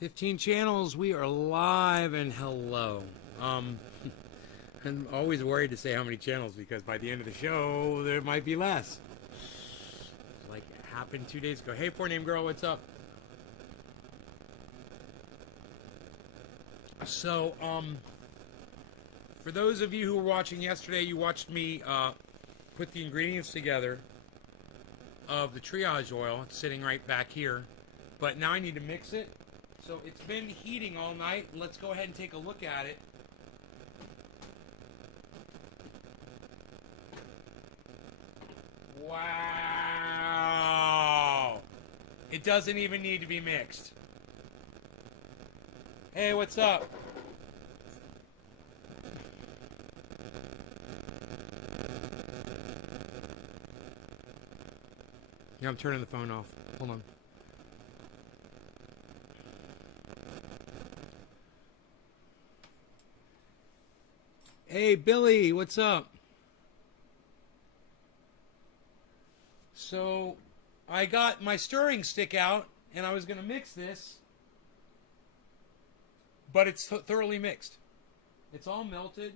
15 channels, we are live and hello. I'm always worried to say how many channels because by the end of the show, there might be less. Like it happened 2 days ago. Hey, 4-name girl, what's up? So, for those of you who were watching yesterday, you watched me put the ingredients together of the Triage oil. It's sitting right back here. But now I need to mix it. So it's been heating all night. Let's go ahead and take a look at it. Wow! It doesn't even need to be mixed. Hey, what's up? Yeah, I'm turning the phone off. Hold on. Hey, Billy, what's up? So, I got my stirring stick out, and I was going to mix this, but it's thoroughly mixed. It's all melted.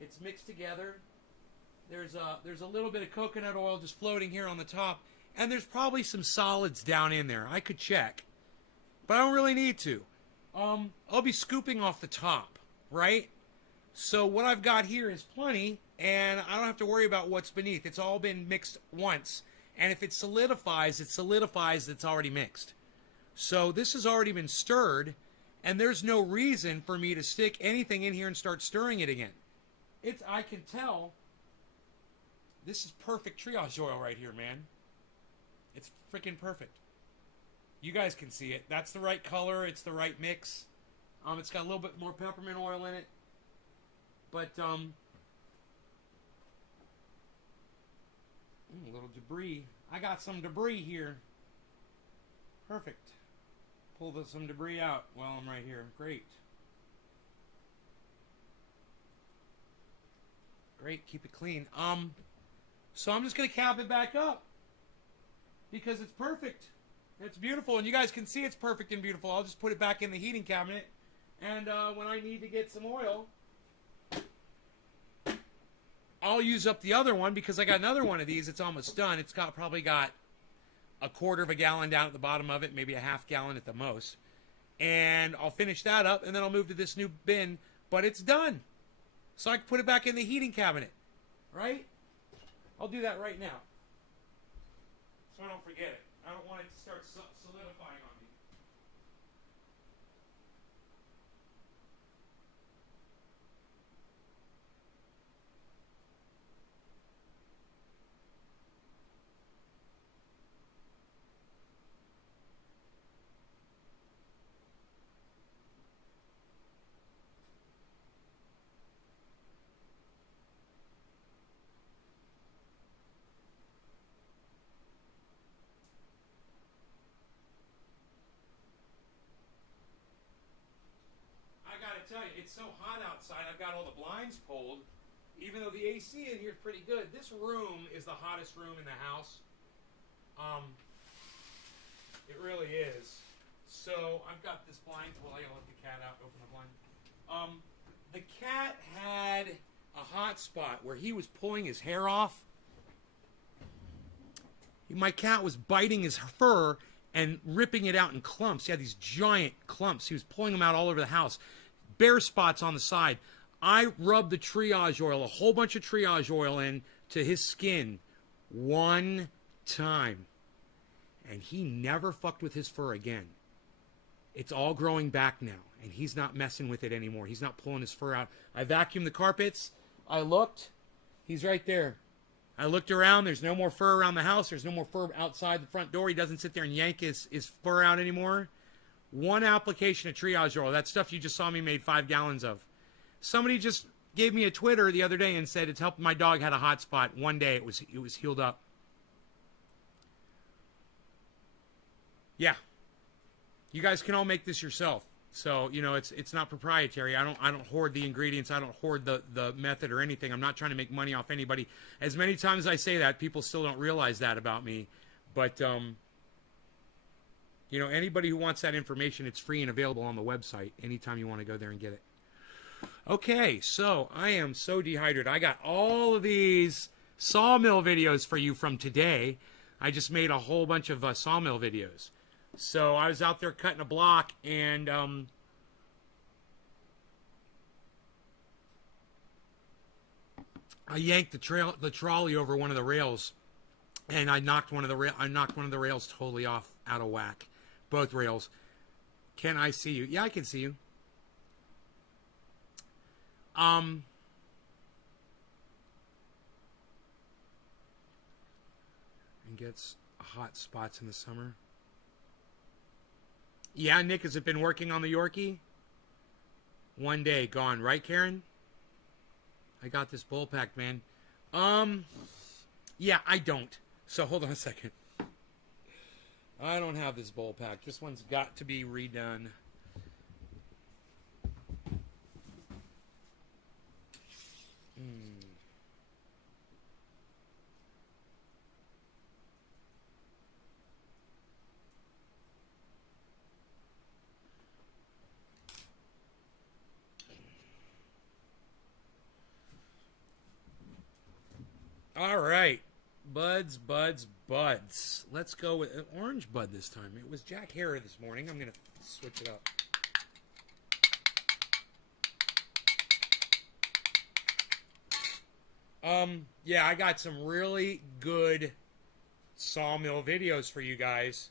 It's mixed together. There's a little bit of coconut oil just floating here on the top, and there's probably some solids down in there. I could check, but I don't really need to. I'll be scooping off the top, right? So what I've got here is plenty, and I don't have to worry about what's beneath. It's all been mixed once, and if it solidifies, it's already mixed. So this has already been stirred, and there's no reason for me to stick anything in here and start stirring it again. I can tell this is perfect Triage oil right here, man. It's freaking perfect. You guys can see it. That's the right color. It's the right mix. It's got a little bit more peppermint oil in it. But, a little debris. I got some debris here. Perfect. Pull some debris out while I'm right here. Great. Great, keep it clean. So I'm just going to cap it back up. Because it's perfect. It's beautiful, and you guys can see it's perfect and beautiful. I'll just put it back in the heating cabinet. And when I need to get some oil, I'll use up the other one because I got another one of these. It's almost done. It's probably got a quarter of a gallon down at the bottom of it, maybe a half gallon at the most. And I'll finish that up, and then I'll move to this new bin. But it's done. So I can put it back in the heating cabinet. Right? I'll do that right now. So I don't forget it. I don't want it to start solidifying on me. Tell you, it's so hot outside. I've got all the blinds pulled, even though the AC in here is pretty good. This room is the hottest room in the house. It really is. So I've got this blind. Well, I gotta let the cat out. Open the blind. The cat had a hot spot where he was pulling his hair off. My cat was biting his fur and ripping it out in clumps. He had these giant clumps. He was pulling them out all over the house. Bare spots on the side. I rubbed the Triage oil, a whole bunch of Triage oil in to his skin one time. And he never fucked with his fur again. It's all growing back now. And he's not messing with it anymore. He's not pulling his fur out. I vacuumed the carpets. I looked. He's right there. I looked around. There's no more fur around the house. There's no more fur outside the front door. He doesn't sit there and yank his fur out anymore. One application of Triage oil. That stuff you just saw me made 5 gallons of. Somebody just gave me a Twitter the other day and said it's helped my dog had a hot spot. One day it was healed up. Yeah. You guys can all make this yourself. So, you know, it's not proprietary. I don't hoard the ingredients. I don't hoard the method or anything. I'm not trying to make money off anybody. As many times as I say that, people still don't realize that about me. But You know, anybody who wants that information, it's free and available on the website anytime you want to go there and get it. Okay, so I am so dehydrated. I got all of these sawmill videos for you from today. I just made a whole bunch of sawmill videos. So I was out there cutting a block, and I yanked the trolley over one of the rails, and I knocked one of the rails totally off, out of whack. Both rails. Can I see you? Yeah, I can see you. And gets hot spots in the summer. Yeah, Nick, has it been working on the Yorkie? One day gone, right, Karen? I got this bull pack, man. Yeah, I don't. So hold on a second. I don't have this bowl pack. This one's got to be redone. All right. Buds. Let's go with an orange bud this time. It was Jack Harrow this morning. I'm going to switch it up. Yeah, I got some really good sawmill videos for you guys.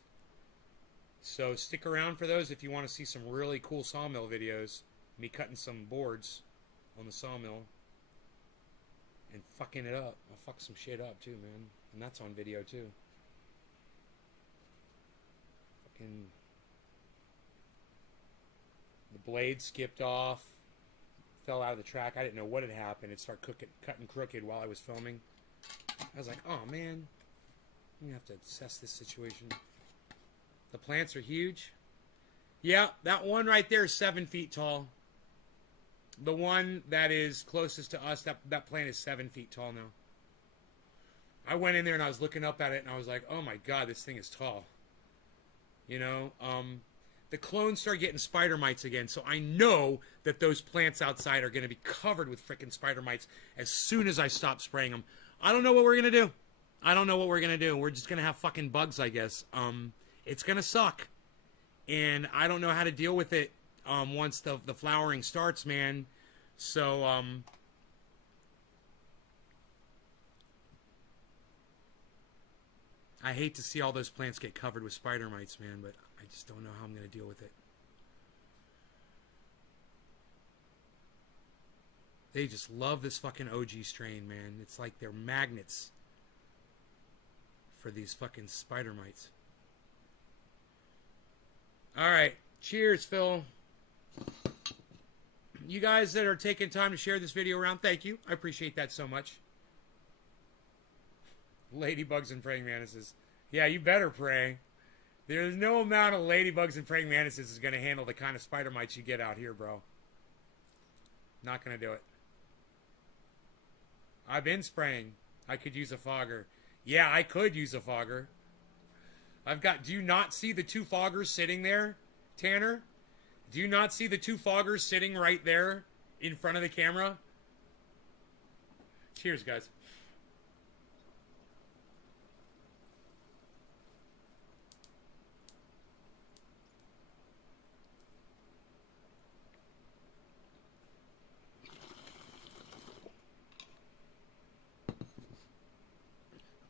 So stick around for those if you want to see some really cool sawmill videos. Me cutting some boards on the sawmill. And fucking it up. I'll fuck some shit up too, man. And that's on video too. Fucking... The blade skipped off. Fell out of the track. I didn't know what had happened. It started cutting crooked while I was filming. I was like, oh man. I'm going to have to assess this situation. The plants are huge. Yeah, that one right there is 7 feet tall. The one that is closest to us, that plant is 7 feet tall now. I went in there and I was looking up at it and I was like, oh my god, this thing is tall. You know, the clones start getting spider mites again, so I know that those plants outside are going to be covered with frickin' spider mites as soon as I stop spraying them. I don't know what we're going to do. I don't know what we're going to do. We're just going to have fucking bugs, I guess. It's going to suck. And I don't know how to deal with it once the flowering starts, man. So, I hate to see all those plants get covered with spider mites, man, but I just don't know how I'm going to deal with it. They just love this fucking OG strain, man. It's like they're magnets for these fucking spider mites. All right. Cheers, Phil. You guys that are taking time to share this video around, thank you. I appreciate that so much. Ladybugs and praying mantises. Yeah, you better pray. There's no amount of ladybugs and praying mantises is going to handle the kind of spider mites you get out here, bro. Not going to do it. I've been spraying. I could use a fogger. Yeah, I could use a fogger. I've got... Do you not see the 2 foggers sitting there, Tanner? Do you not see the 2 foggers sitting right there in front of the camera? Cheers, guys.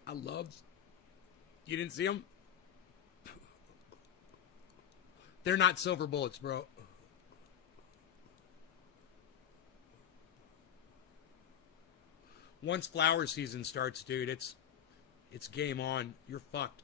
I love... You didn't see them? They're not silver bullets, bro. Once flower season starts, dude, it's game on. You're fucked.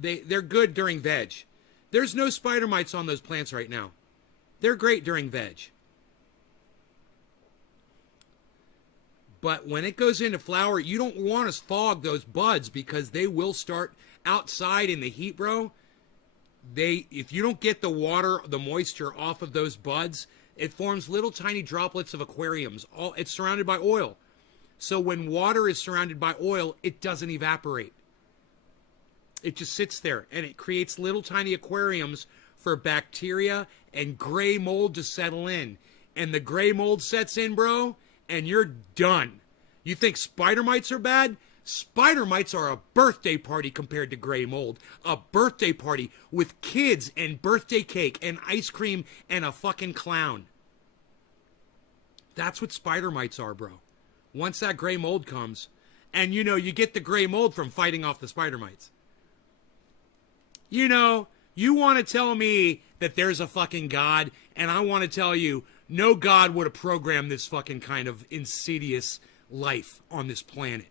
they're good during veg. There's no spider mites on those plants right now. They're great during veg. But when it goes into flower, you don't want to fog those buds because they will start outside in the heat, bro. If you don't get the water, the moisture off of those buds, it forms little tiny droplets of aquariums. It's surrounded by oil. So when water is surrounded by oil, it doesn't evaporate. It just sits there, and it creates little tiny aquariums for bacteria and gray mold to settle in. And the gray mold sets in, bro, and you're done. You think spider mites are bad? Spider mites are a birthday party compared to gray mold. A birthday party with kids and birthday cake and ice cream and a fucking clown. That's what spider mites are, bro. Once that gray mold comes, and you know, you get the gray mold from fighting off the spider mites. You know, you want to tell me that there's a fucking God, and I want to tell you, no God would have programmed this fucking kind of insidious life on this planet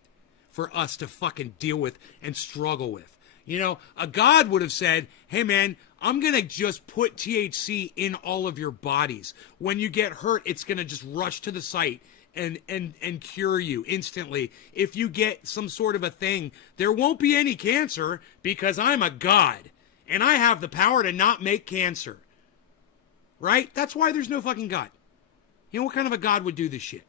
for us to fucking deal with and struggle with. You know, a God would have said, hey man, I'm going to just put THC in all of your bodies. When you get hurt, it's going to just rush to the site and cure you instantly. If you get some sort of a thing, there won't be any cancer because I'm a God and I have the power to not make cancer. Right? That's why there's no fucking God. You know, what kind of a God would do this shit?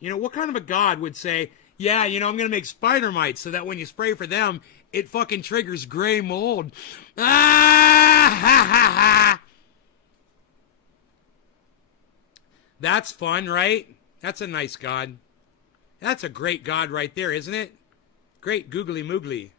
You know, what kind of a God would say, yeah, you know, I'm going to make spider mites so that when you spray for them, it fucking triggers gray mold. Ah, ha, ha, ha. That's fun, right? That's a nice God. That's a great God right there, isn't it? Great googly moogly.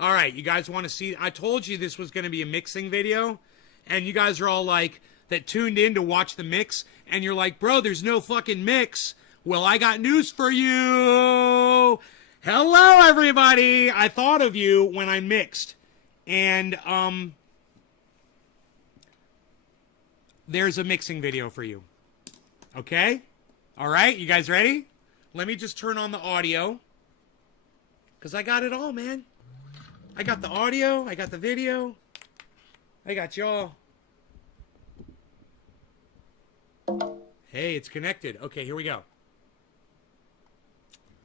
All right, you guys want to see? I told you this was going to be a mixing video, and you guys are all like, that tuned in to watch the mix, and you're like, bro, there's no fucking mix. Well, I got news for you. Hello, everybody. I thought of you when I mixed, and there's a mixing video for you. Okay? All right, you guys ready? Let me just turn on the audio, because I got it all, man. I got the audio, I got the video, I got y'all. Hey, it's connected. Okay, here we go.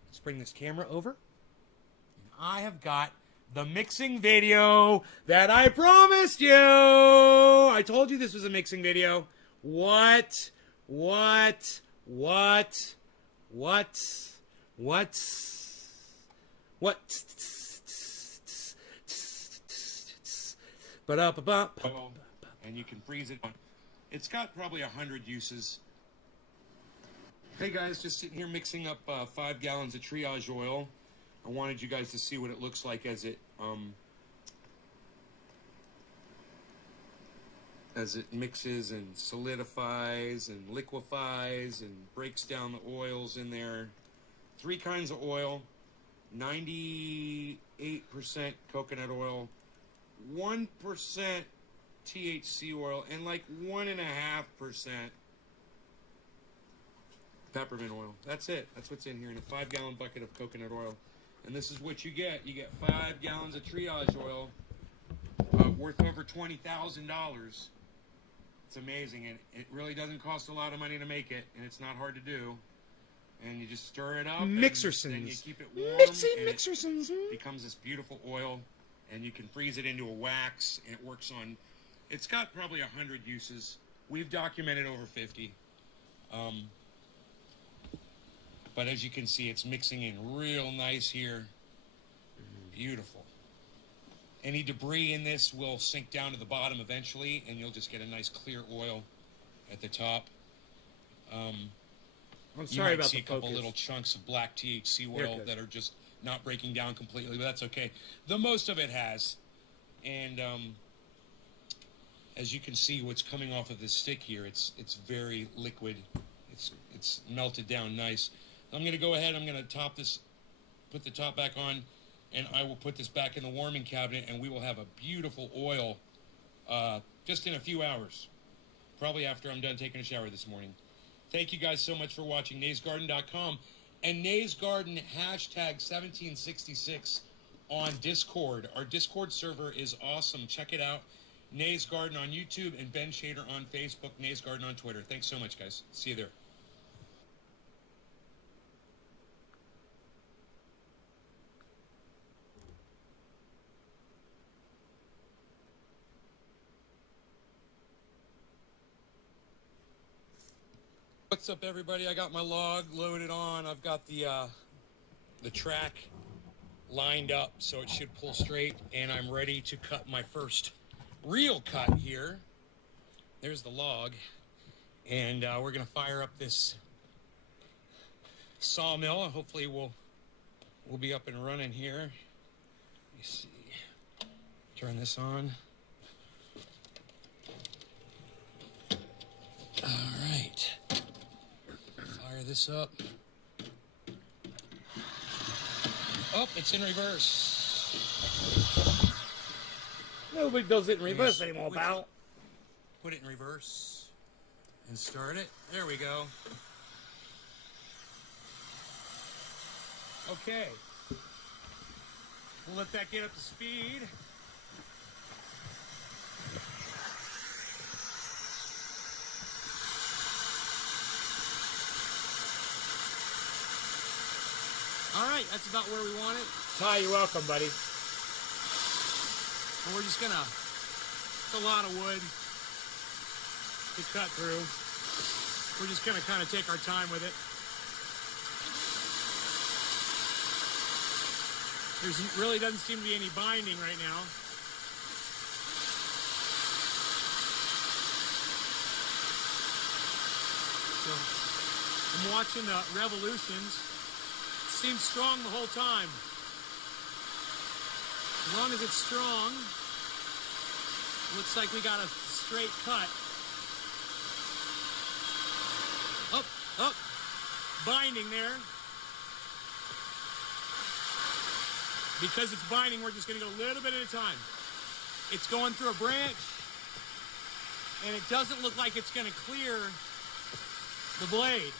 Let's bring this camera over. And I have got the mixing video that I promised you. I told you this was a mixing video. What? And you can freeze it. It's got probably 100 uses. Hey guys, just sitting here mixing up 5 gallons of Triage oil. I wanted you guys to see what it looks like as it mixes and solidifies and liquefies and breaks down the oils in there. 3 kinds of oil, 98% coconut oil, 1% THC oil, and like 1.5% peppermint oil. That's it. That's what's in here in a 5-gallon bucket of coconut oil. And this is what you get. You get 5 gallons of Triage oil worth over $20,000. It's amazing, and it really doesn't cost a lot of money to make it, and it's not hard to do. And you just stir it up, Mixersons. and then you keep it warm, Mixersons. it becomes this beautiful oil, and you can freeze it into a wax, and it works on... It's got probably 100 uses. We've documented over 50. But as you can see, it's mixing in real nice here. Beautiful. Any debris in this will sink down to the bottom eventually, and you'll just get a nice clear oil at the top. I'm sorry about see the a couple focus. little chunks of black THC oil that are just not breaking down completely, but that's okay. The most of it has. And as you can see, what's coming off of this stick here, it's very liquid. It's melted down nice. I'm going to go ahead, I'm going to top this, put the top back on, and I will put this back in the warming cabinet, and we will have a beautiful oil just in a few hours, probably after I'm done taking a shower this morning. Thank you guys so much for watching. NaysGarden.com. And Nay's Garden hashtag 1766 on Discord. Our Discord server is awesome. Check it out. Nay's Garden on YouTube and Ben Shader on Facebook. Nay's Garden on Twitter. Thanks so much, guys. See you there. What's up, everybody? I got my log loaded on. I've got the track lined up so it should pull straight, and I'm ready to cut my first real cut here. There's the log, and we're gonna fire up this sawmill, and hopefully we'll be up and running here. Let me see. Turn this on. All right. Fire this up. Oh, it's in reverse. Nobody does it in reverse anymore, pal. Put it in reverse and start it. There we go. Okay. We'll let that get up to speed. All right, that's about where we want it. Ty, you're welcome, buddy. And we're just gonna, it's a lot of wood to cut through. We're just gonna kind of take our time with it. There really doesn't seem to be any binding right now. So I'm watching the revolutions. Seems strong the whole time. As long as it's strong, looks like we got a straight cut. Up, up, binding there. Because it's binding, we're just gonna go a little bit at a time. It's going through a branch, and it doesn't look like it's gonna clear the blade.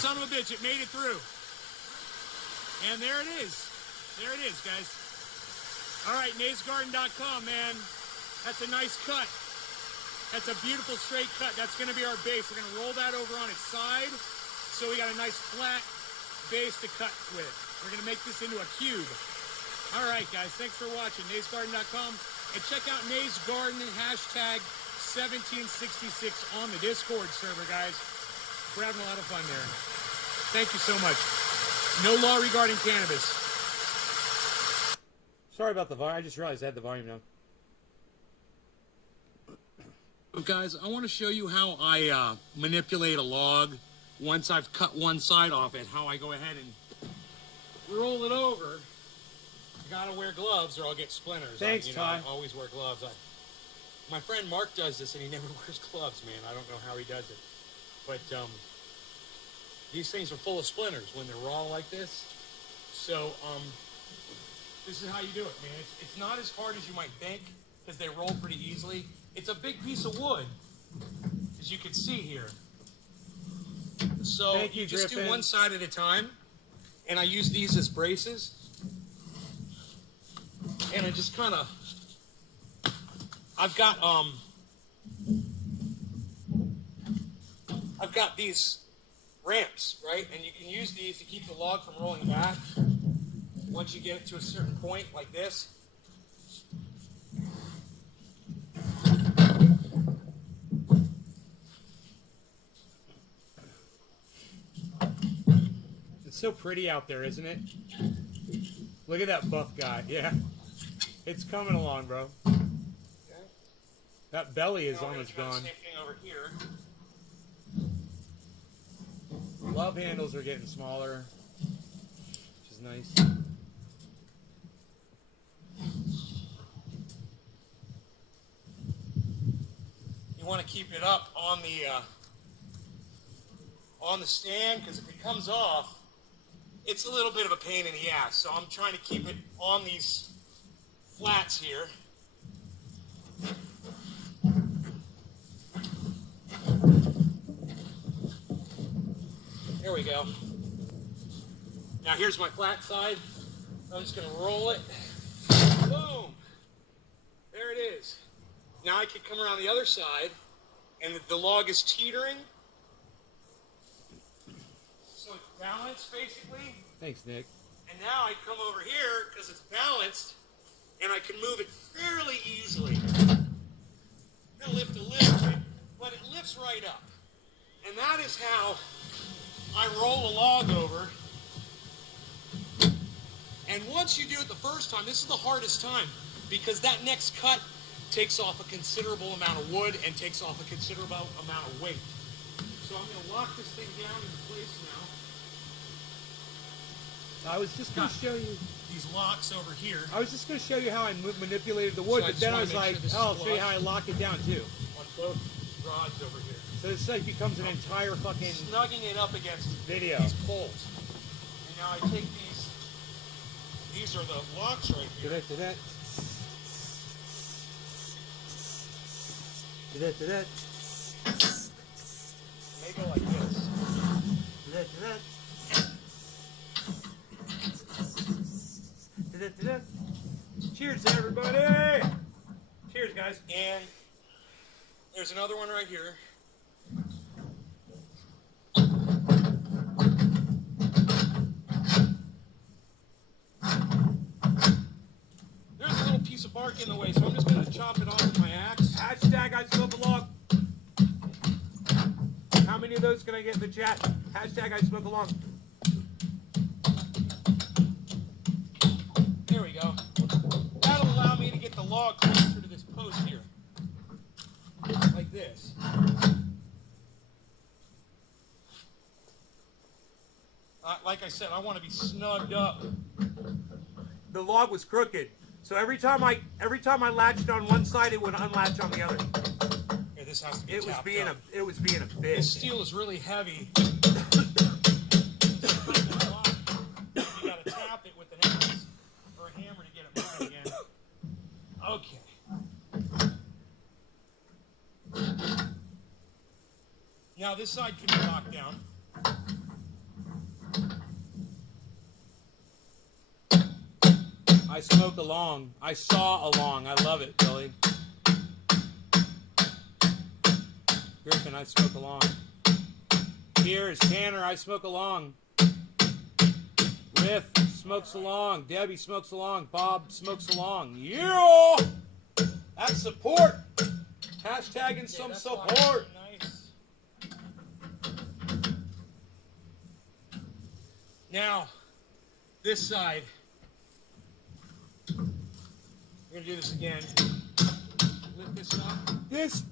Son of a bitch, it made it through. And there it is. There it is, guys. All right, naysgarden.com, man. That's a nice cut. That's a beautiful straight cut. That's going to be our base. We're going to roll that over on its side so we got a nice flat base to cut with. We're going to make this into a cube. All right, guys. Thanks for watching. naysgarden.com. And check out Nay's Garden hashtag 1766 on the Discord server, guys. We're having a lot of fun there. Thank you so much. No law regarding cannabis. Sorry about the volume. I just realized I had the volume down. Guys, I want to show you how I manipulate a log once I've cut one side off it, how I go ahead and roll it over. You gotta wear gloves or I'll get splinters. Thanks, Ty. I always wear gloves. My friend Mark does this and he never wears gloves, man. I don't know how he does it. But these things are full of splinters when they're raw like this. So this is how you do it, man. It's not as hard as you might think because they roll pretty easily. It's a big piece of wood, as you can see here. So you just do one side at a time, and I use these as braces. And I just kind of, I've got these ramps, right? And you can use these to keep the log from rolling back once you get it to a certain point like this. It's so pretty out there, isn't it? Look at that buff guy. Yeah. It's coming along, bro. Okay. That belly is almost gone. Same thing over here. Love handles are getting smaller, which is nice. You want to keep it up on the stand because if it comes off, it's a little bit of a pain in the ass. So I'm trying to keep it on these flats here. There we go. Now here's my flat side. I'm just going to roll it. Boom. There it is. Now I can come around the other side, and the log is teetering. So it's balanced, basically. Thanks, Nick. And now I come over here, because it's balanced, and I can move it fairly easily. I'm going to lift a little bit, but it lifts right up. And that is how I roll a log over. And once you do it the first time, this is the hardest time, because that next cut takes off a considerable amount of wood and takes off a considerable amount of weight. So I'm going to lock this thing down into place now. I was just going to show you these locks over here. I was just going to show you how I manipulated the wood, So I but then I just was wanna like, make sure this oh, I'll is show you flush. how I lock it down too. On both rods over here. So this like becomes an entire fucking Snugging it up against video. these poles. And now I take these are the locks right here. Da-da-da-da. Da-da-da-da. They go like this. Da-da-da-da. Da-da-da-da. Cheers, everybody! Cheers, guys. And there's another one right here. There's a little piece of bark in the way, so I'm just going to chop it off with my axe. Hashtag I smoke a log. How many of those can I get in the chat? Hashtag I smoke a log. There we go. That'll allow me to get the log closer to this post here. Like this. Like I said, I want to be snugged up. The log was crooked, so every time I latched on one side, it would unlatch on the other. Here, this has to be It was tapped being up. a bitch. This steel is really heavy. You gotta tap it with an axe or a hammer to get it moving again. Okay. Now this side can be locked down. I smoke along. I saw along. I love it, Billy. Griffin, I smoke along. Here is Tanner. I smoke along. Riff smokes along. Debbie smokes along. Bob smokes along. Yeah! That's support. Hashtagging some that's support. nice. Now, this side. We're gonna do this again. Lift this up. This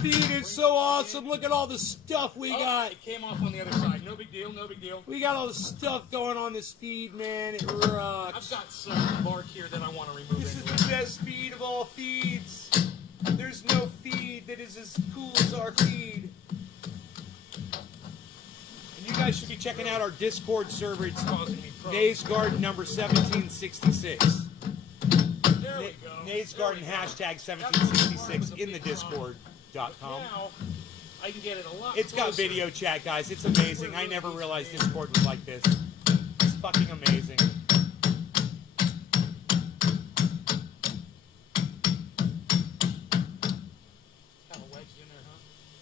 feed is so awesome. Look at all the stuff we got. It came off on the other side. No big deal. No big deal. We got all the stuff going on this feed, man. It rocks. I've got some bark here that I want to remove. This is anyway. the best feed of all feeds. There's no feed that is as cool as our feed. And you guys should be checking out our Discord server. It's Causing me problems. Nays Garden number 1766. There we go. Nays There Garden we go. hashtag 1766 in the discord.com. Now, I can get it a lot It's got closer. video chat, guys. It's amazing. I never realized Discord was like this. It's fucking amazing. Kind of wedged in there,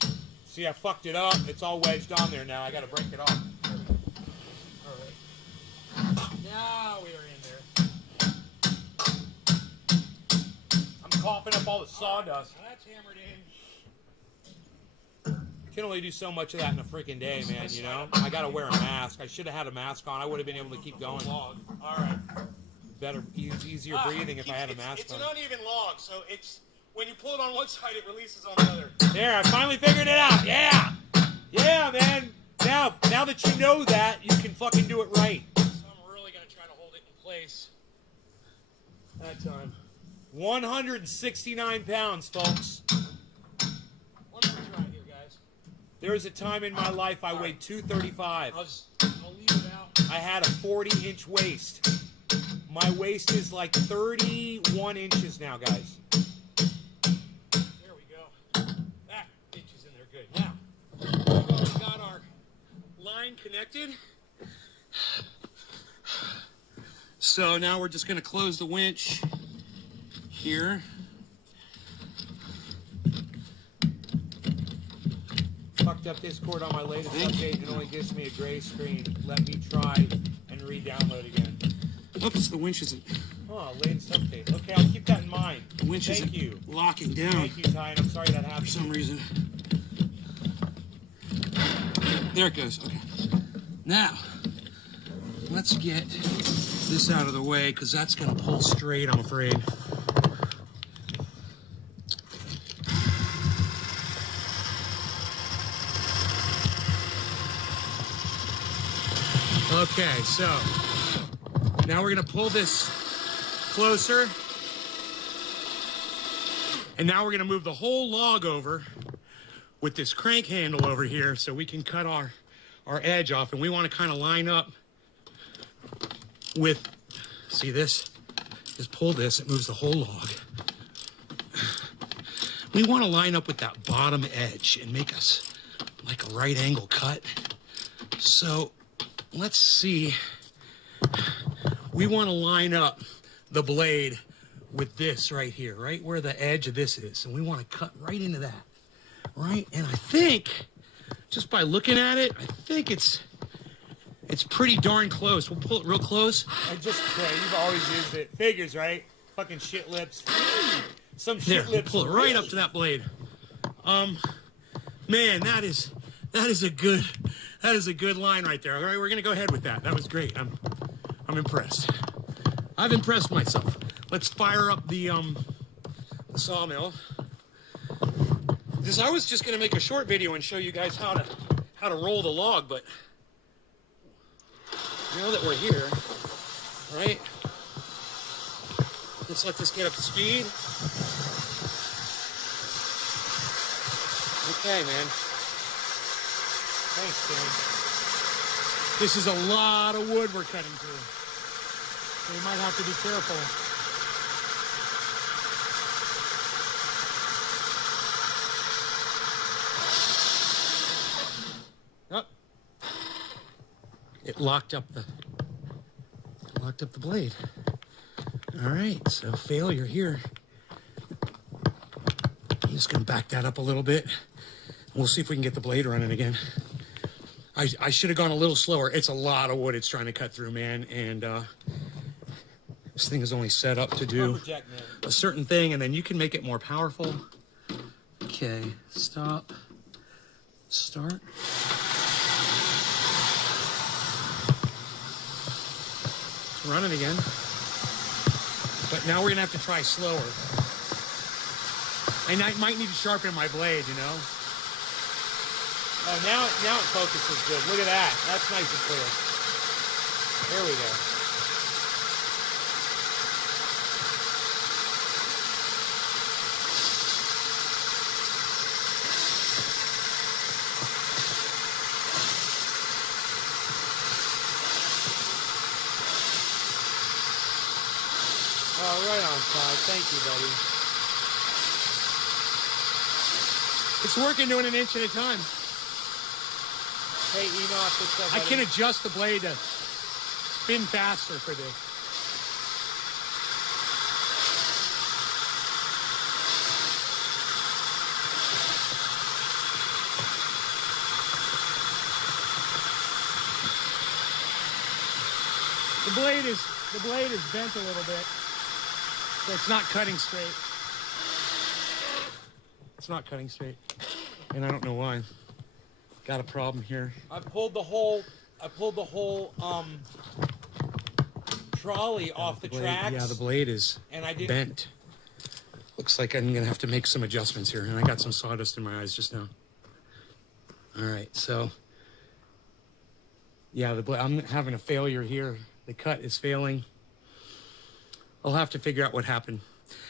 huh? See, I fucked it up. It's all wedged on there now. I gotta break it off. All right. Now we are in there. I'm coughing up all the sawdust. Now that's hammered in. I can only do so much of that in a freaking day, man, you know? I gotta wear a mask. I should have had a mask on. I would have been able to keep going. Log. All right. Better, easier breathing if I had a mask It's on. an uneven log, so it's when you pull it on one side, it releases on the other. There, I finally figured it out. Yeah! Yeah, man. Now that you know that, you can fucking do it right. So I'm really gonna try to hold it in place. That time. 169 pounds, folks. One more try here, guys. There was a time in my life I weighed 235. I'll leave it out. I had a 40-inch waist. My waist is like 31 inches now, guys. There we go. That itches in there good. Now, we've got our line connected. So now we're just going to close the winch here. Fucked up this cord on my latest update. It only gives me a gray screen. Let me try and re-download again. Oops, the winch isn't. Oh, latest update. Okay, I'll keep that in mind. The winch Thank isn't you. locking down. Thank you, Ty, and I'm sorry that happened. For some reason. There it goes. Okay. Now, let's get this out of the way because that's going to pull straight, I'm afraid. Okay, so now we're going to pull this closer. And now we're going to move the whole log over with this crank handle over here so we can cut our edge off. And we want to kind of line up with, see this? Just pull this, it moves the whole log. We want to line up with that bottom edge and make us like a right angle cut. So let's see. We want to line up the blade with this right here, right where the edge of this is. And we want to cut right into that, right? And I think, just by looking at it, I think it's pretty darn close. We'll pull it real close. You've always used it. Figures, right? Fucking shit lips. Some shit There, lips. we'll pull it right up to that blade. Man, that is a good line right there. All right, we're gonna go ahead with that. That was great. I'm impressed. I've impressed myself. Let's fire up the sawmill. I was just gonna make a short video and show you guys how to roll the log, but now that we're here, right? Let's let this get up to speed. Okay, man. Thanks, Tim. This is a lot of wood we're cutting through. So you might have to be careful. Up. It locked up the blade. All right, so failure here. I'm just gonna back that up a little bit. We'll see if we can get the blade running again. I should have gone a little slower. It's a lot of wood it's trying to cut through, man. And this thing is only set up to do a certain thing, and then you can make it more powerful. Okay, stop, start. It's running again. But now we're gonna have to try slower. And I might need to sharpen my blade, you know? Oh, now it focuses good. Look at that. That's nice and clear. There we go. Oh, right on, Todd. Thank you, buddy. It's working doing 1 inch at a time. Hey, Enoch, what's up, I buddy? can adjust the blade to spin faster for this. The blade is bent a little bit, so it's not cutting straight. It's not cutting straight, and I don't know why. Got a problem here. I pulled the whole trolley off the tracks. Yeah, the blade is bent. Looks like I'm gonna have to make some adjustments here, and I got some sawdust in my eyes just now. All right, so yeah, I'm having a failure here. The cut is failing. I'll have to figure out what happened.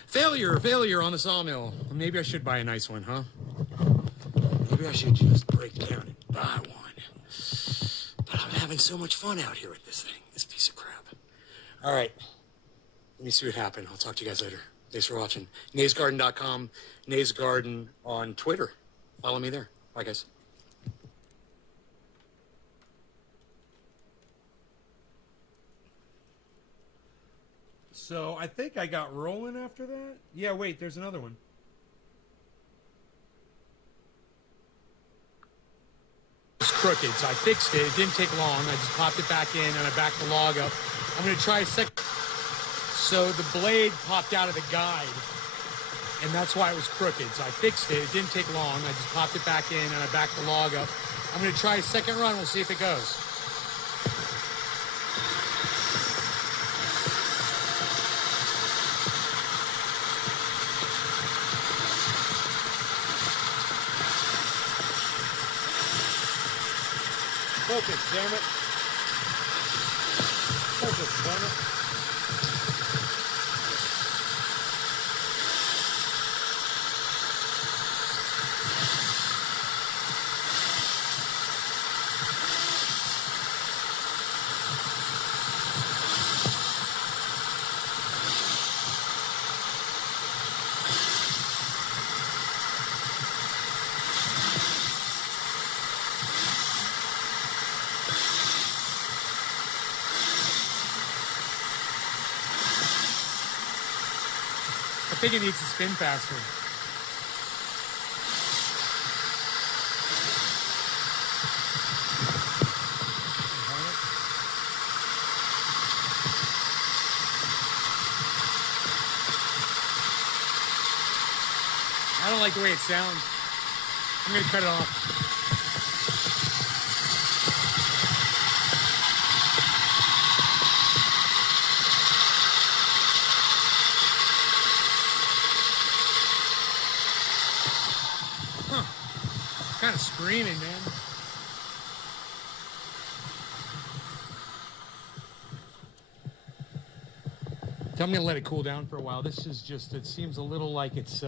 Failure on the sawmill. Maybe I should buy a nice one, huh? Maybe I should just break down and buy one. But I'm having so much fun out here with this thing, this piece of crap. All right, let me see what happened. I'll talk to you guys later. Thanks for watching. NaysGarden.com, Nays Garden on Twitter. Follow me there. Bye, guys. So I think I got rolling after that. Yeah, wait, there's another one. It's crooked, so I fixed it. It didn't take long. I just popped it back in and I backed the log up. I'm going to try a second. So the blade popped out of the guide, and that's why it was crooked. So I fixed it. It didn't take long. I just popped it back in and I backed the log up. I'm going to try a second run. We'll see if it goes. Focus, damn it. Focus, damn it. I think it needs to spin faster. I don't like the way it sounds. I'm going to cut it off. Kind of screaming, man. I'm gonna let it cool down for a while. This is just, it seems a little like it's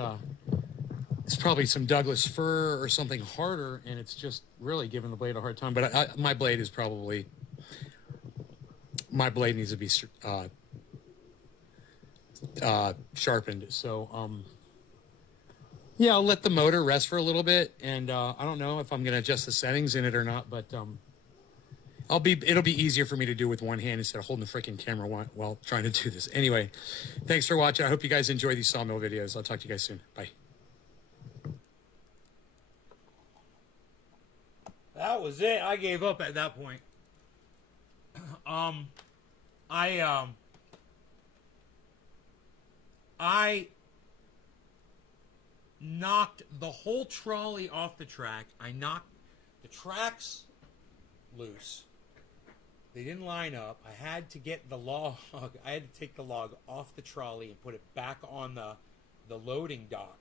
probably some Douglas fir or something harder, and it's just really giving the blade a hard time. But my blade is probably, my blade needs to be sharpened. So, yeah, I'll let the motor rest for a little bit, and I don't know if I'm going to adjust the settings in it or not, but it'll be easier for me to do with one hand instead of holding the freaking camera while trying to do this. Anyway, thanks for watching. I hope you guys enjoy these sawmill videos. I'll talk to you guys soon. Bye. That was it. I gave up at that point. I knocked the whole trolley off the track. I knocked the tracks loose. They didn't line up. I had to get the log. I had to take the log off the trolley and put it back on the loading dock,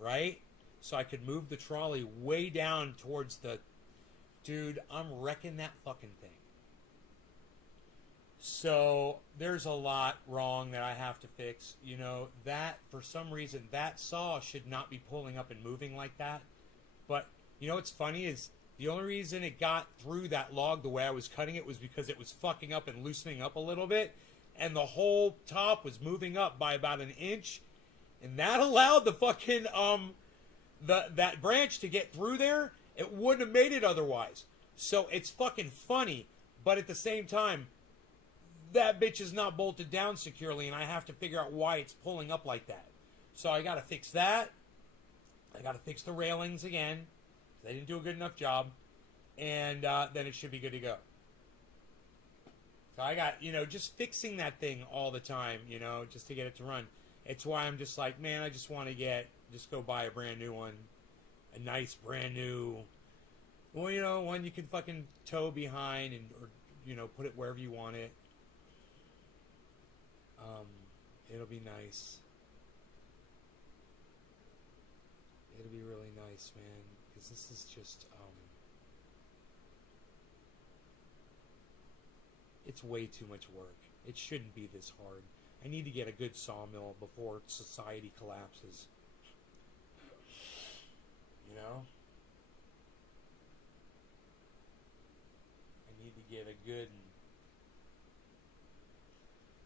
right? So I could move the trolley way down towards the... Dude, I'm wrecking that fucking thing. So there's a lot wrong that I have to fix. You know, that, for some reason, that saw should not be pulling up and moving like that. But, you know what's funny is the only reason it got through that log the way I was cutting it was because it was fucking up and loosening up a little bit. And the whole top was moving up by about an inch. And that allowed the fucking, that branch to get through there. It wouldn't have made it otherwise. So it's fucking funny. But at the same time, that bitch is not bolted down securely, and I have to figure out why it's pulling up like that. So I got to fix that. I got to fix the railings again. They didn't do a good enough job. And then it should be good to go. So I got, you know, just fixing that thing all the time, you know, just to get it to run. It's why I'm just like, man, I just want to just go buy a brand new one. A nice brand new, well, you know, one you can fucking tow behind or, you know, put it wherever you want it. It'll be nice. It'll be really nice, man, because this is just, it's way too much work. It shouldn't be this hard. I need to get a good sawmill before society collapses. You know? I need to get a good...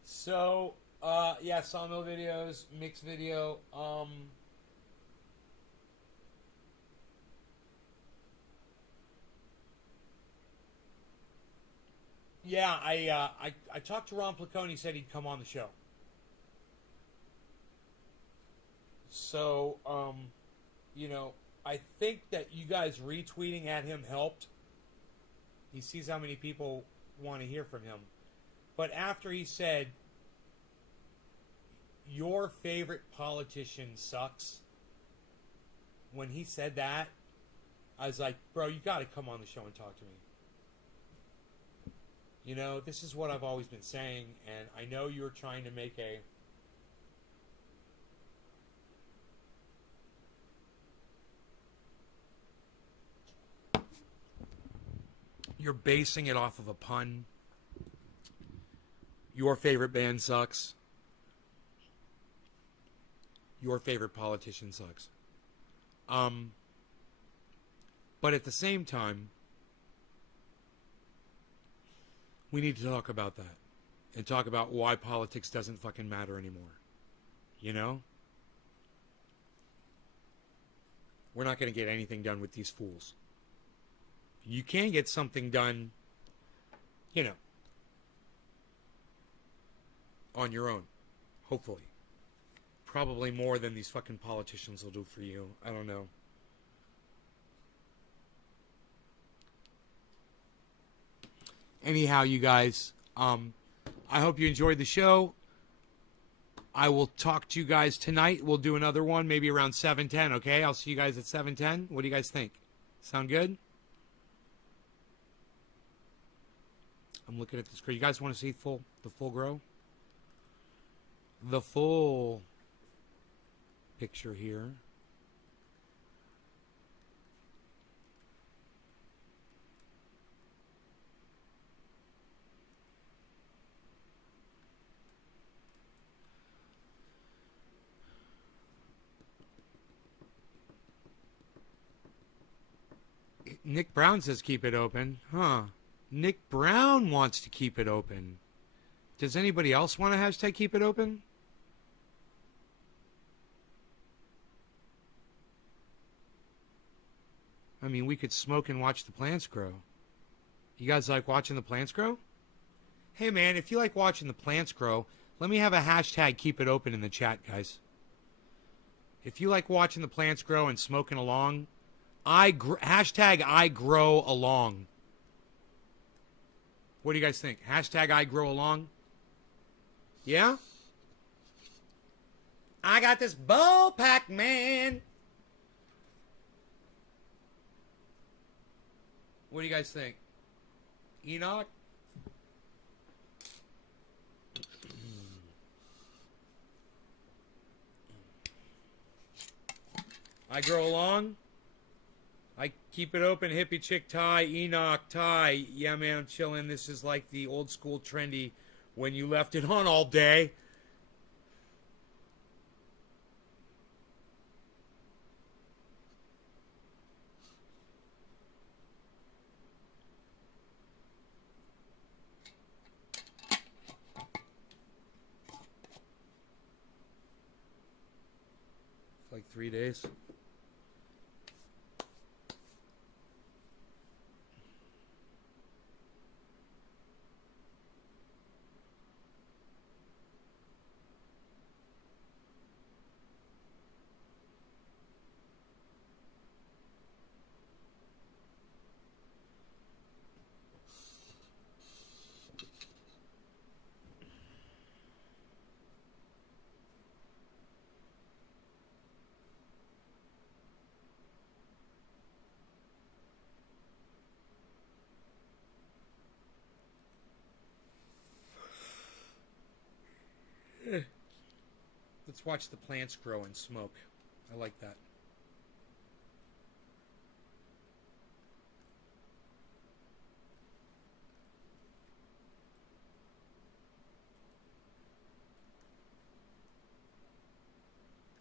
So, yeah, sawmill videos, mix video. Yeah, I talked to Ron Placone. He said he'd come on the show. So, you know, I think that you guys retweeting at him helped. He sees how many people want to hear from him. But after he said, your favorite politician sucks, when he said that, I was like, bro, you got to come on the show and talk to me. You know, this is what I've always been saying, and I know you're trying to make a... You're basing it off of a pun. Your favorite band sucks. Your favorite politician sucks. But at the same time, we need to talk about that. And talk about why politics doesn't fucking matter anymore. You know? We're not going to get anything done with these fools. You can get something done, you know, on your own. Hopefully. Probably more than these fucking politicians will do for you. I don't know. Anyhow, you guys, I hope you enjoyed the show. I will talk to you guys tonight. We'll do another one, maybe around 7:10, okay? I'll see you guys at 7:10. What do you guys think? Sound good? I'm looking at the screen. You guys want to see the full grow? The full picture here. Nick Brown says keep it open. Huh. Nick Brown wants to keep it open. Does anybody else want to hashtag keep it open? I mean, we could smoke and watch the plants grow. You guys like watching the plants grow? Hey, man, if you like watching the plants grow, let me have a hashtag keep it open in the chat, guys. If you like watching the plants grow and smoking along, hashtag I grow along. What do you guys think? Hashtag I grow along? Yeah? I got this bullpack, man. What do you guys think? Enoch? I grow along? I keep it open, hippie chick tie, Enoch tie. Yeah, man, I'm chilling. This is like the old school trendy when you left it on all day. Like 3 days. Let's watch the plants grow and smoke. I like that.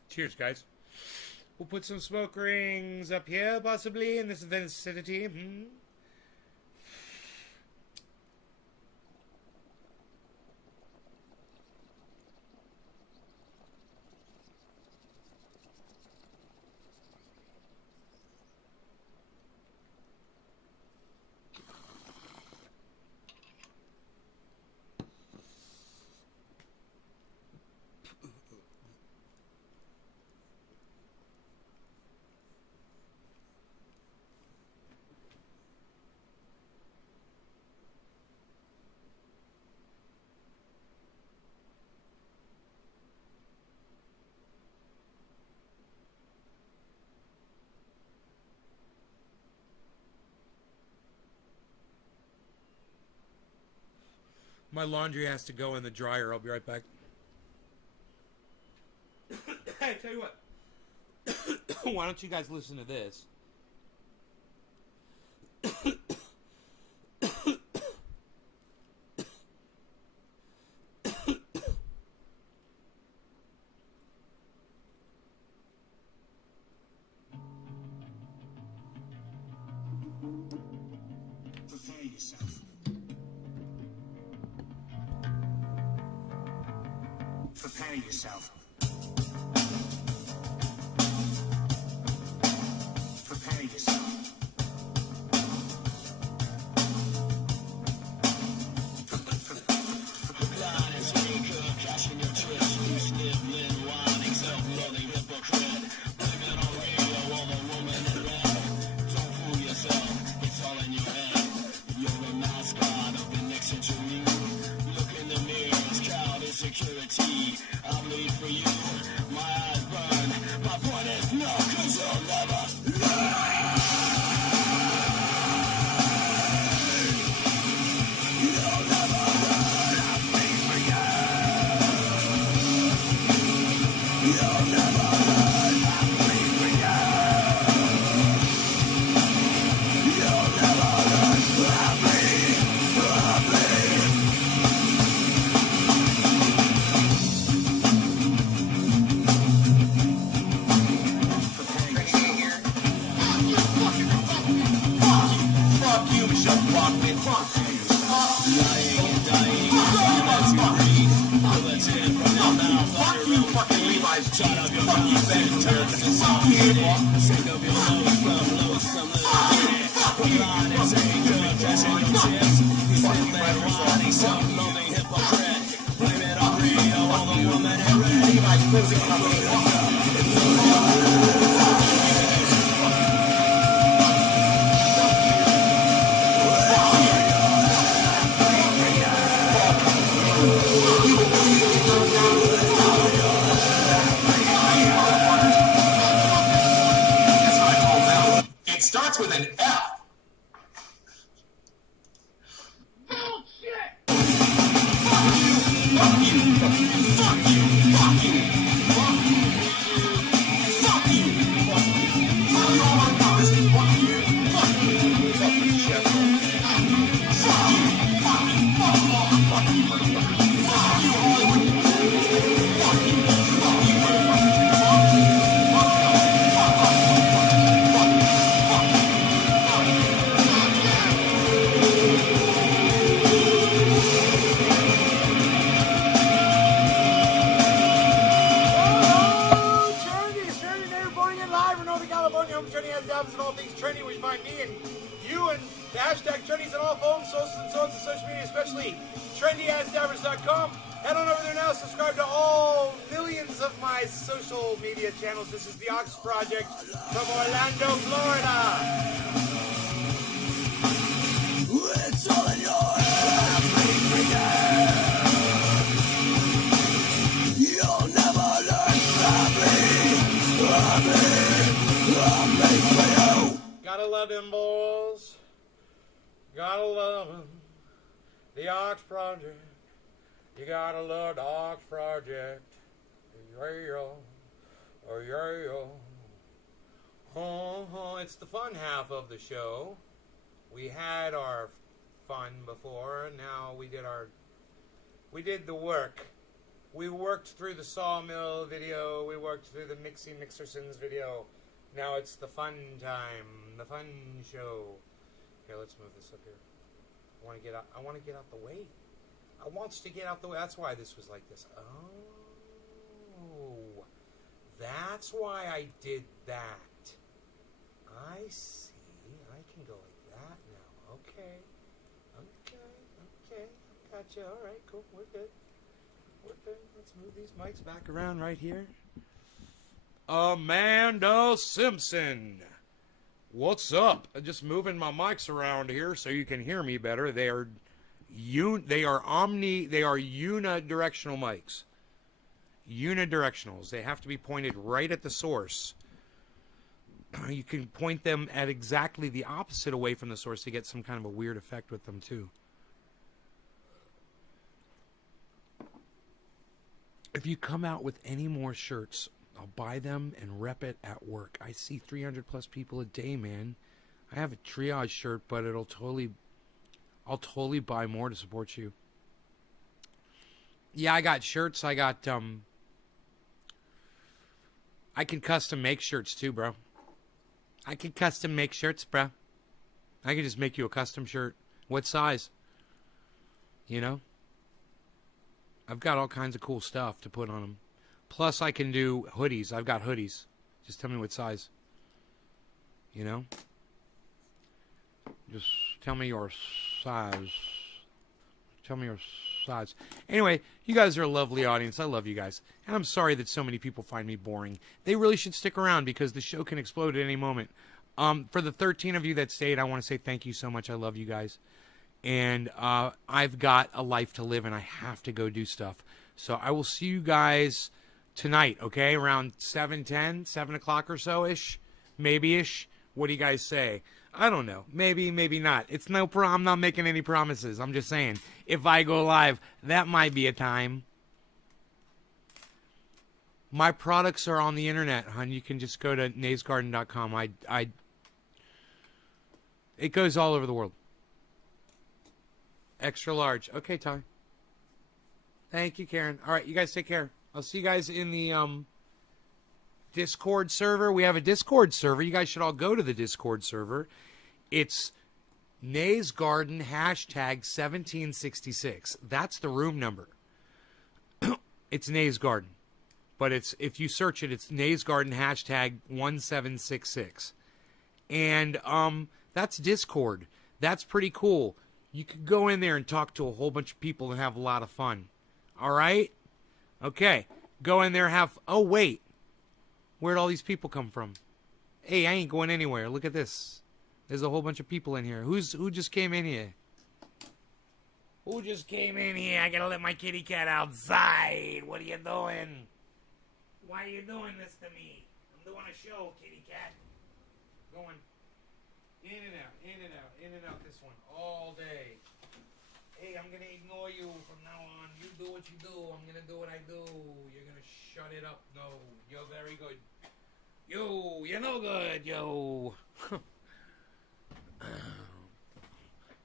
Cheers, guys. We'll put some smoke rings up here, possibly, in this vicinity. My laundry has to go in the dryer. I'll be right back. Hey, tell you what. Why don't you guys listen to this? Prepare yourself. Prepare yourself. Prepare yourself. Blind as maker, cashing your chips, you sniveling, whining, self-loathing hypocrite. Blame it on radio, all the woman in red. Don't fool yourself, it's all in your head. You're a mascot of the next century. Look in the mirrors, crowd insecurity. I bleed for you, my eyes burn. My point is no, 'cause you'll never learn. You'll never learn. I bleed for you. You'll never learn. I bleed for you. You'll never learn. I bleed. I bleed. Fuck you, Michelle Bachman. Fuck you. Lying and dying. That's you read. Bulletin from your mouth. Fuck you, fucking Levi's. Shut up your mouth. Fuck you. Sick of your lows from loathsome little dick. Blind as anger, cashing your chips. He's simply whining, self-loathing hypocrite. Blame it on radio, all the woman in red. Levi's music company. It's so It starts with an F. Bullshit! Fuck you! Fuck you! Fuck you! Fuck you! Fuck you! Fuck you! Fuck you! Fuck you! Fuck you all my promise. Fuck you! Fuck you! Fuck you, Chef. Fuck you! Fuck you! Fuck you! Fuck you all. Fuck you, motherfucker. Fuck you, Hollywood. Fuck you! Fuck you, motherfucker. Fuck you! Fuck you! And all things trendy, we find me and you and the hashtag trendies on all phones, socials, and so on, social media, especially trendyasdabbers.com. Head on over there now, subscribe to all millions of my social media channels. This is the Ox Project from Orlando, Florida. It's all in your head. You'll never learn. Gotta love him, boys. Gotta love him. The Ox Project. You gotta love the Ox Project. Yeah. Oh, yeah. It's the fun half of the show. We had our fun before, and now we did the work. We worked through the Sawmill video. We worked through the Mixersons video. Now it's the fun time, the fun show. Okay, let's move this up here. I want to get out the way. I wants to get out the way. That's why this was like this. Oh, that's why I did that. I see. I can go like that now. Okay. Gotcha. All right, cool. We're good. Let's move these mics back around right here. Amanda Simpson. What's up? I'm just moving my mics around here so you can hear me better. They are unidirectional mics. Unidirectionals. They have to be pointed right at the source. You can point them at exactly the opposite away from the source to get some kind of a weird effect with them too. If you come out with any more shirts, I'll buy them and rep it at work. I see 300 plus people a day, man. I have a Triage shirt, but I'll totally buy more to support you. Yeah, I got shirts. I can custom make shirts too, bro. I can custom make shirts, bro. I can just make you a custom shirt. What size? You know? I've got all kinds of cool stuff to put on them. Plus, I can do hoodies. I've got hoodies. Just tell me what size. You know? Just tell me your size. Tell me your size. Anyway, you guys are a lovely audience. I love you guys. And I'm sorry that so many people find me boring. They really should stick around because the show can explode at any moment. For the 13 of you that stayed, I want to say thank you so much. I love you guys. And I've got a life to live, and I have to go do stuff. So I will see you guys tonight, okay? Around 7:10, 7 o'clock or so-ish, maybe-ish. What do you guys say? I don't know. Maybe, maybe not. It's no problem. I'm not making any promises. I'm just saying, if I go live, that might be a time. My products are on the internet, hon. You can just go to naysgarden.com. It goes all over the world. Extra large. Okay, Ty. Thank you, Karen. All right, you guys take care. I'll see you guys in the Discord server. We have a Discord server. You guys should all go to the Discord server. It's Nays Garden hashtag 1766. That's the room number. It's Nays Garden. But it's, if you search it, it's Nays Garden hashtag 1766. And that's Discord. That's pretty cool. You could go in there and talk to a whole bunch of people and have a lot of fun. All right? Okay. Go in there, have... Oh, wait. Where'd all these people come from? Hey, I ain't going anywhere. Look at this. There's a whole bunch of people in here. Who just came in here? Who just came in here? I gotta let my kitty cat outside. What are you doing? Why are you doing this to me? I'm doing a show, kitty cat. Going in and out, in and out, in and out this one all day. Hey, I'm gonna ignore you from now on. You do what you do. I'm gonna do what I do. You're gonna shut it up. No, you're very good. You're no good, yo.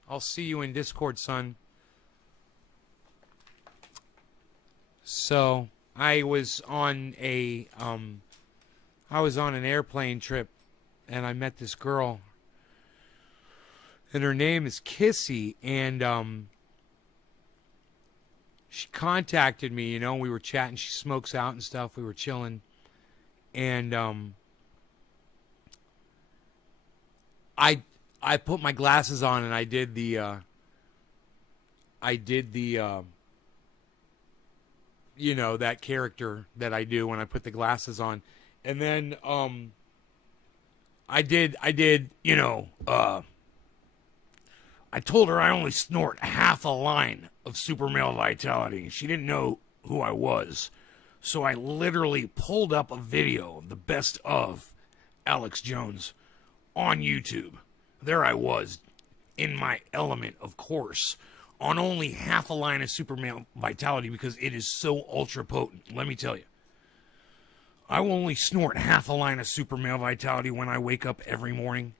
I'll see you in Discord, son. So I was on an airplane trip, and I met this girl, and her name is Kissy, and she contacted me. You know, we were chatting. She smokes out and stuff. We were chilling, and I put my glasses on, and I did the you know, that character that I do when I put the glasses on. And then I did, you know, I told her I only snort half a line of super male vitality. She didn't know who I was. So I literally pulled up a video of the best of Alex Jones on YouTube. There I was, in my element, of course, on only half a line of super male vitality because it is so ultra potent. Let me tell you. I will only snort half a line of super male vitality when I wake up every morning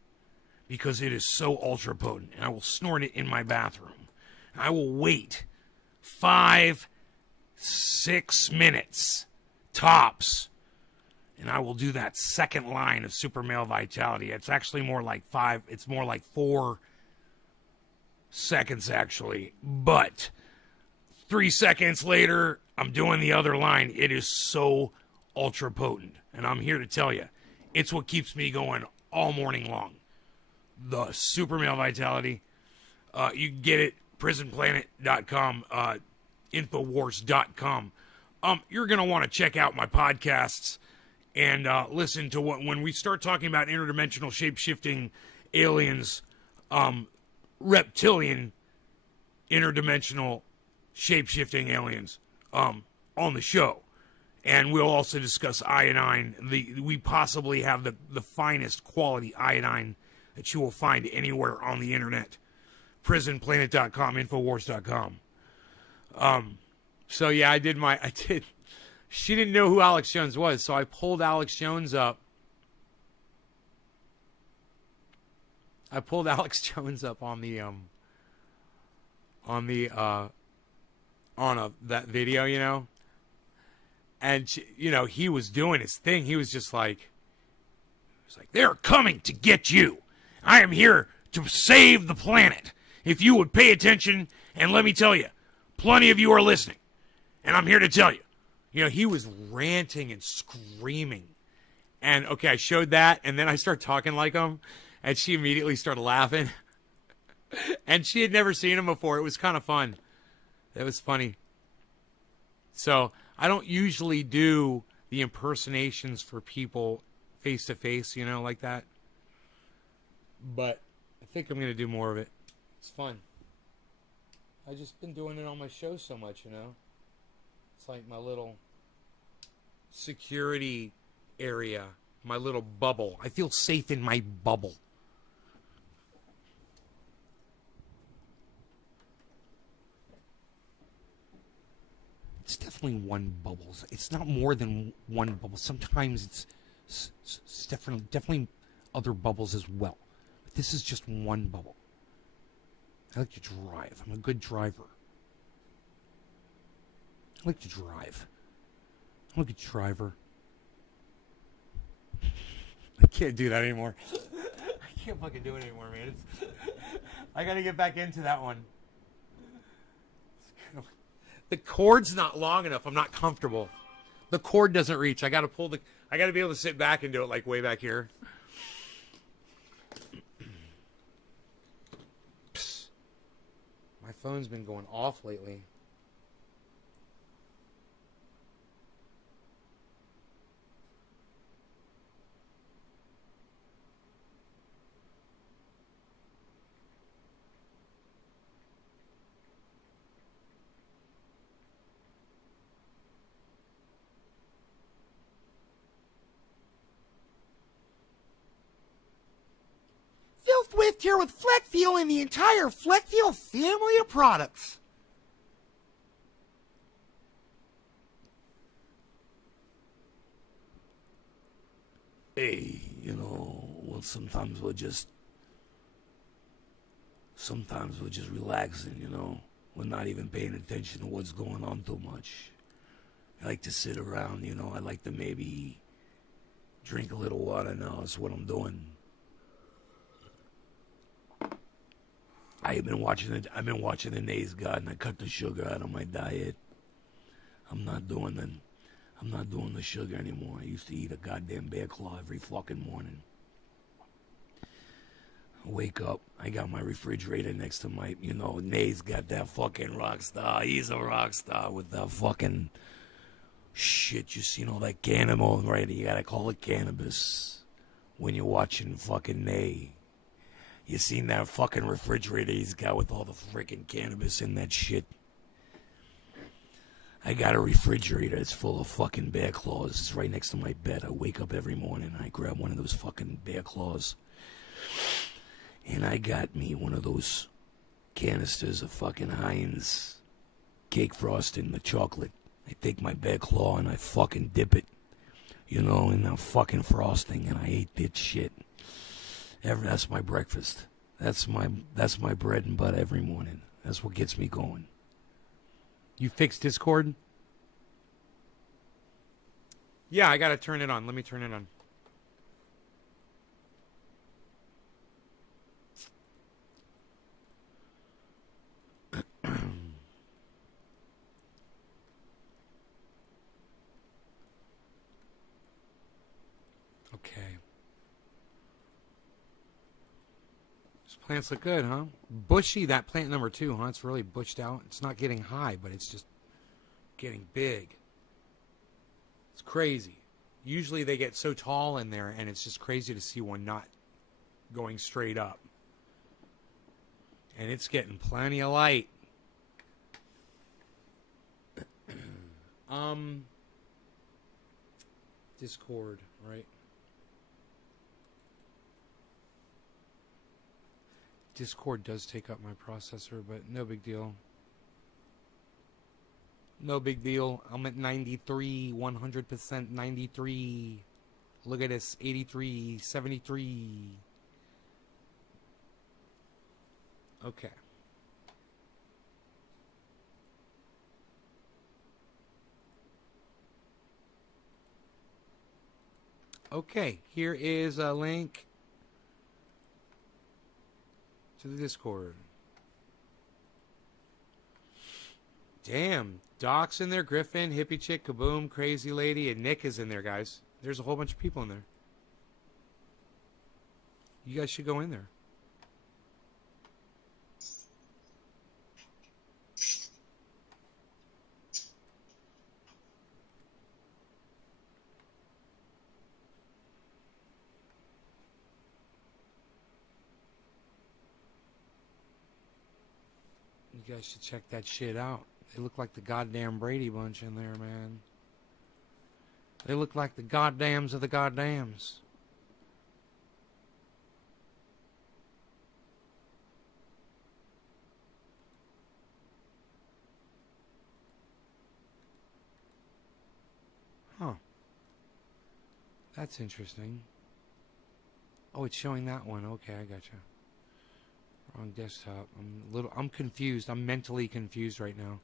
because it is so ultra potent. And I will snort it in my bathroom. I will wait 5-6 minutes tops, and I will do that second line of super male vitality. It's actually more like 4 seconds actually, but 3 seconds later I'm doing the other line. It is so ultra potent, and I'm here to tell you, it's what keeps me going all morning long. The super male vitality, you can get it prisonplanet.com, infowars.com. You're gonna want to check out my podcasts and listen to when we start talking about interdimensional shape-shifting aliens, reptilian interdimensional shape-shifting aliens on the show. And we'll also discuss iodine. We possibly have the finest quality iodine that you will find anywhere on the internet. prisonplanet.com, infowars.com. So yeah, I did She didn't know who Alex Jones was, so I pulled Alex Jones up. I pulled Alex Jones up on that video, you know. And she, you know, he was doing his thing. He was just like, they're coming to get you. I am here to save the planet. If you would pay attention, and let me tell you, plenty of you are listening. And I'm here to tell you. You know, he was ranting and screaming. And, okay, I showed that, and then I started talking like him, and she immediately started laughing. And she had never seen him before. It was kind of fun. It was funny. So, I don't usually do the impersonations for people face-to-face, you know, like that. But I think I'm going to do more of it. It's fun. I've just been doing it on my show so much, you know. It's like my little security area, my little bubble. I feel safe in my bubble. It's definitely one bubble. It's not more than one bubble. Sometimes it's definitely other bubbles as well. But this is just one bubble. I like to drive. I'm a good driver. I like to drive. I'm a good driver. I can't do that anymore. I can't fucking do it anymore, man. I gotta get back into that one. The cord's not long enough. I'm not comfortable. The cord doesn't reach. I gotta be able to sit back and do it like way back here. Psst. My phone's been going off lately. Phil Swift here with Fleck Fuel and the entire Fleck Fuel family of products. Hey, you know, well, sometimes we're just relaxing, you know. We're not even paying attention to what's going on too much. I like to sit around, you know. I like to maybe drink a little water now. That's what I'm doing. I've been watching the Nays God, and I cut the sugar out of my diet. I'm not doing the sugar anymore. I used to eat a goddamn bear claw every fucking morning. I wake up, I got my refrigerator next to my, you know, Nays got that fucking rock star. He's a rock star with that fucking shit. You seen all that cannabis, right? You gotta call it cannabis when you're watching fucking Nay. You seen that fucking refrigerator he's got with all the freaking cannabis in that shit? I got a refrigerator that's full of fucking bear claws. It's right next to my bed. I wake up every morning and I grab one of those fucking bear claws. And I got me one of those canisters of fucking Heinz cake frosting, the chocolate. I take my bear claw and I fucking dip it, you know, in that fucking frosting, and I ate that shit. That's my breakfast. That's my bread and butter every morning. That's what gets me going. You fixed Discord? Yeah, I gotta turn it on. Let me turn it on. Okay. These plants look good, huh? Bushy, that plant number 2, huh? It's really bushed out. It's not getting high, but it's just getting big. It's crazy. Usually they get so tall in there, and it's just crazy to see one not going straight up. And it's getting plenty of light. Discord, right? Discord does take up my processor, but no big deal. No big deal. I'm at 93, 100% 93. Look at this, 83, 73. Okay. Okay, here is a link to the Discord. Damn, Doc's in there, Griffin, Hippie Chick, Kaboom, Crazy Lady, and Nick is in there, guys. There's a whole bunch of people in there. You guys should go in there. You guys should check that shit out. They look like the goddamn Brady Bunch in there, man. They look like the goddams of the goddams. Huh. That's interesting. Oh, it's showing that one. Okay, I gotcha. Wrong desktop. I'm confused. I'm mentally confused right now.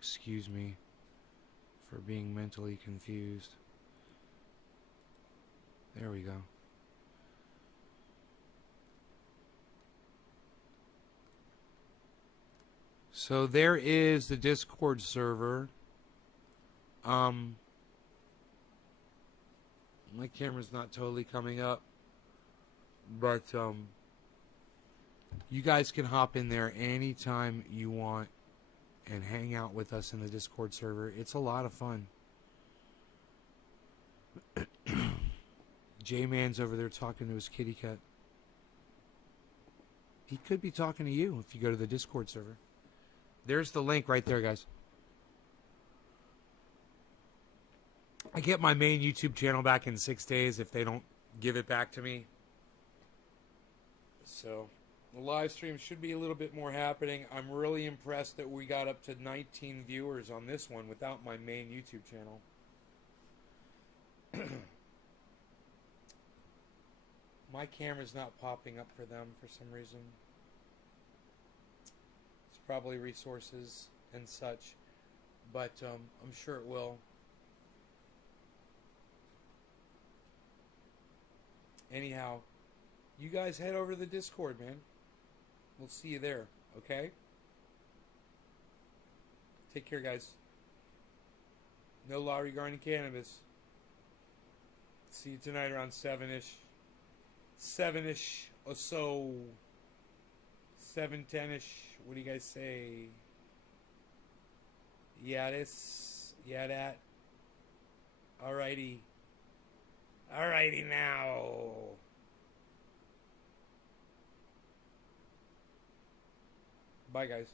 Excuse me for being mentally confused. There we go. So there is the Discord server. My camera's not totally coming up, but you guys can hop in there anytime you want and hang out with us in the Discord server. It's a lot of fun. J-Man's over there talking to his kitty cat. He could be talking to you if you go to the Discord server. There's the link right there, guys. I get my main YouTube channel back in 6 days if they don't give it back to me. So the live stream should be a little bit more happening. I'm really impressed that we got up to 19 viewers on this one without my main YouTube channel. My camera's not popping up for them for some reason. It's probably resources and such, but I'm sure it will. Anyhow, you guys head over to the Discord, man. We'll see you there, okay? Take care, guys. No law regarding cannabis. See you tonight around 7-ish. 7-ish or so. 7:10-ish. What do you guys say? Yeah, this. Yeah, that. Alrighty. Alrighty now. Bye, guys.